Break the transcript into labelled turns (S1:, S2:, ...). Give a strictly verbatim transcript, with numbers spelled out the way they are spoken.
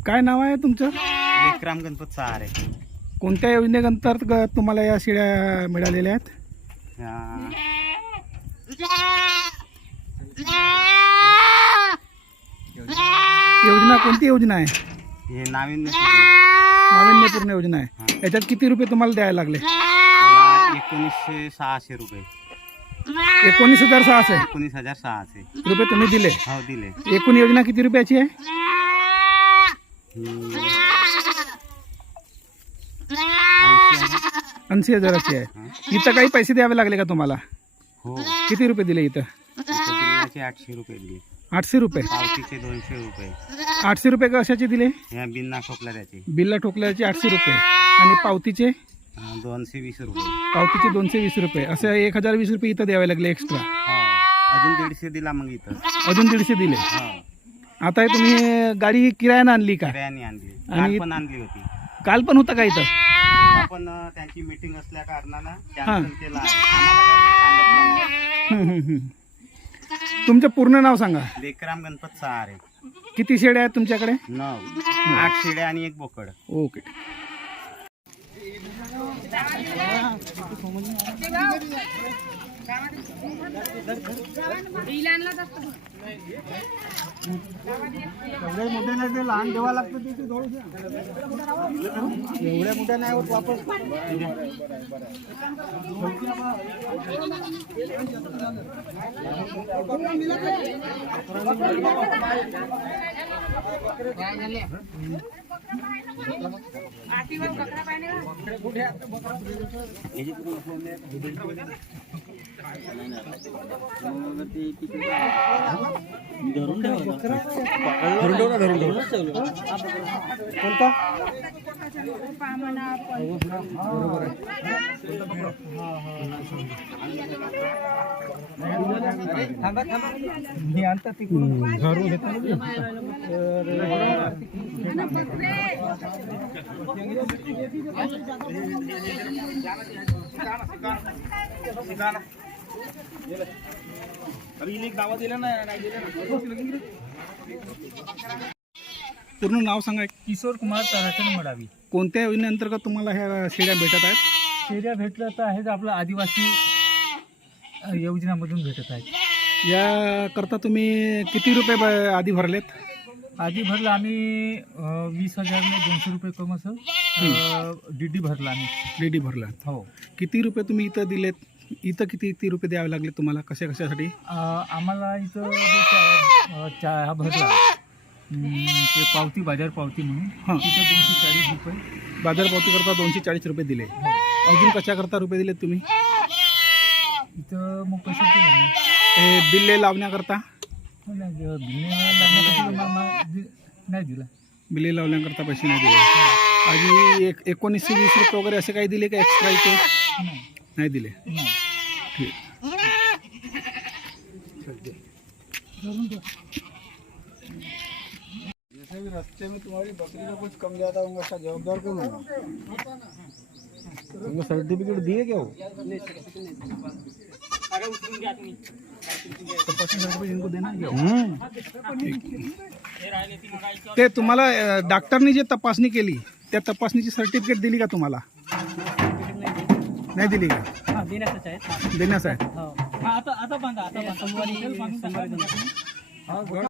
S1: काय नाव आहे तुमचं?
S2: विक्रम गणपत सहारे.
S1: कोणत्या योजनेअंतर्गत तुम्हाला या शेळ्या मिळालेल्या आहेत?
S2: या-
S1: योजना कोणती योजना आहे?
S2: हे नाविन्य
S1: नाविन्यपूर्ण योजना आहे. याच्यात किती रुपये तुम्हाला द्यायला लागले?
S2: मला एकोणीसशे सहाशे रुपये
S1: एकोणीस हजार सहाशे
S2: एकोणीस हजार सहाशे
S1: रुपये तुम्ही दिले.
S2: हो दिले.
S1: एकूण योजना किती रुपयाची आहे?
S2: हम्म,
S1: ऐंशी हजाराची आहे. इथं काही पैसे द्यावे लागले का तुम्हाला?
S2: हो
S1: किती रुपये दिले इथं?
S2: इथे बिल्लाचे आठशे रुपये दिले.
S1: आठशे रुपये.
S2: पावतीचे दोनशे रुपये.
S1: आठशे रुपये कशाचे दिले?
S2: ह्या बिन्ना ठोकला त्याचे
S1: बिल्ला ठोकल्याचे आठशे रुपये आणि पावतीचे
S2: अं, दोनशे वीस रुपये.
S1: पावतीचे दोनशे वीस रुपये असं एक हजार वीस रुपये इथं द्यावे लागले एक्स्ट्रा.
S2: हो अजून दीडशे दिला मग इथं.
S1: अजून दीडशे दिले.
S2: हो
S1: आता हे तुम्ही गाडी किरायानं आणली का?
S2: किरायाने आणली.
S1: आणि-
S2: काल पण आणली होती.
S1: काल पण होता का इथं?
S2: आपण अं, त्यांची मीटिंग असल्या कारणानं कॅन्सल केला आहे. आम्हाला काही सांगितलं नाही.
S1: हम्म, हम्म, हम्म. तुमचं पूर्ण नाव सांगा.
S2: विक्रम गणपत सहारे.
S1: किती शेळ्या आहेत तुमच्याकडे?
S2: नऊ आठ शेळ्या आणि एक बोकड.
S1: ओके. एवढ्या मोठ्या नाही ते लहान ठेवा लागतं ते एवढ्या मोठ्या नाही होत वापस. धरून ठेवा धरून ठेवा धरून ठेवा कोणता? बरोबर आहे. थांबा थांबा मी आणता तिकडून घरून घेता पूर्ण नाव सांगा.
S3: किशोर कुमार तराचन मडावी.
S1: कोणत्या योजनेअंतर्गत तुम्हाला ह्या शेळ्या भेटत आहेत?
S3: शेऱ्या भेटलं तर आहेत आपलं आदिवासी अ, योजनामधून भेटत आहेत.
S1: याकरता तुम्ही किती रुपये ब- आधी भरलेत?
S3: आधी भरलं आम्ही अ, वीस हजार ने दोनशे रुपये कम असं डी डी भरला आम्ही.
S1: डी डी भरला.
S3: हो
S1: किती रुपये तुम्ही इथं दिलेत? इथं किती किती रुपये द्यावे लागले तुम्हाला? कशा कशासाठी?
S3: अ, आम्हाला इथं जे चा- अ, चहा भरला हम्म, ते पावती बाजार पावती म्हणून
S1: हां.
S3: तिथं दोनशे चाळीस रुपये.
S1: बाजारपावती करता दोनशे चाळीस रुपये दिले.
S3: हो
S1: अजून कशाकरता रुपये दिलेत तुम्ही?
S3: इथं मग कसं केलं
S1: हे बिल्ले लावण्याकरता?
S3: नाही दिला.
S1: बिल्ले लावण्याकरता पैसे नाही दिले. आणि एक एकोणीसशे वीस रुपये वगैरे असे काही दिले का एक्स्ट्रा इथे?
S3: नाही
S1: नाही दिले.
S3: नाही.
S1: ठीक.
S4: रास्ते में तुम्हारी बकरी का कुछ कम ज्यादा होगा उसका जवाबदार कौन होगा? तुमको सर्टिफिकेट दिए क्या हो?
S1: तपासणी सर्टिफिकेट इनको देना है क्या? ते तुम्हाला अ, डॉक्टरनी जे तपासणी केली त्या तपासणीची सर्टिफिकेट दिली का तुम्हाला? नाही दिली का?
S3: हां देण्याचं आहे.
S1: देण्यास आहे.
S3: हो आता आता बांधा आता बांधा.